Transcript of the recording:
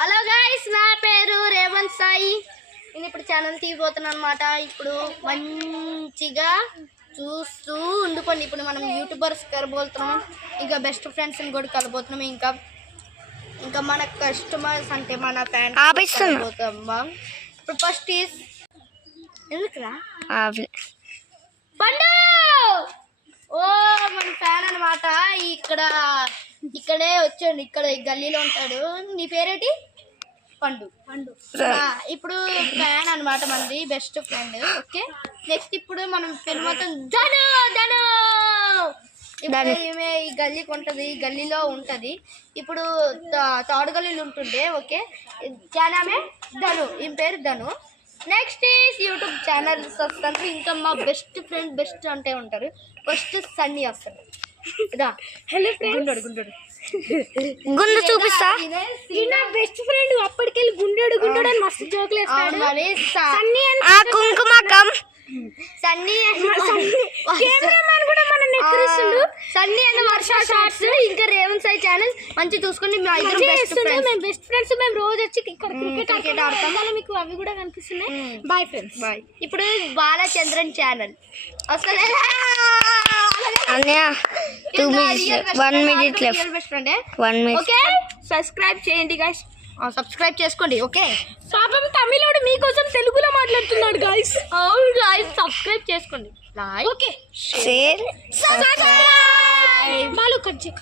Hello guys, నా పేరు రేవంత్ సాయి. నేను ఇప్పుడు ఛానల్ తీయబోతున్నాను అనమాట. ఇప్పుడు మంచిగా చూస్తూ ఉండిపోండి. ఇప్పుడు మనం యూట్యూబర్స్ కలబోతున్నాం, ఇంకా బెస్ట్ ఫ్రెండ్స్ని కూడా కలబోతున్నాం, ఇంకా మన కస్టమర్స్ అంటే మన ఫ్యాన్స్ కలబోతున్నాం. ఇప్పుడు ఫస్ట్ ఈస్ ఎందుకురా పండు, ఓ మన ఫ్యాన్ అనమాట. ఇక్కడే వచ్చాడు, ఇక్కడ ఈ గల్లీలో ఉంటాడు. నీ పేరేటి? పండు. ఇప్పుడు ఫ్యాన్ అనమాట, మనది బెస్ట్ ఫ్రెండ్. ఓకే, నెక్స్ట్ ఇప్పుడు మనం పెళ్లి మొత్తం ధను ధను ఇప్పుడు ఈమె ఈ గల్లీకి ఉంటుంది, ఈ గల్లీలో ఉంటుంది. ఇప్పుడు తాడు గల్లీలో ఉంటుండే. ఓకే, చానామే ధను, ఈమె పేరు ధను. నెక్స్ట్ యూట్యూబ్ ఛానల్స్ వస్తాను. ఇంకా మా బెస్ట్ ఫ్రెండ్, బెస్ట్ అంటే ఉంటారు. ఫస్ట్ సన్నీ వస్తాడు. హలో ఫ్రెండ్, గుండు చూపిస్తా. బెస్ట్ ఫ్రెండ్ అప్పటికెళ్ళి గుండెడు అని మస్తు జోకులు వేస్తాడు. కుంకుమకం సన్నీ కెమెరామెన్ కూడా మన నెక్కరిస్తుండు. సన్నీ అన్న వర్ష షార్ట్స్, ఇంకా రేవంత్ సాయి ఛానల్ మంచి చూసుకోండి. మేము బెస్ట్ ఫ్రెండ్స్. మేము రోజు వచ్చి ఇక్కడ క్రికెట్ ఆడతాం. మీకు అవి కూడా కనిపిస్తున్నాయి. Bye friends, bye. ఇప్పుడు బాలచంద్రన్ ఛానల్ వస్తుంది. సబ్స్క్రైబ్ చేయండి గైస్, సబ్స్క్రైబ్ చేసుకోండి. ఓకే, పాపం తమిళోడు మీకోసం తెలుగులో మాట్లాడుతున్నాడు గైస్. అవును గైస్, సబ్స్క్రైబ్ చేసుకోండి. Like, okay, share, subscribe. Balu cut చేయి.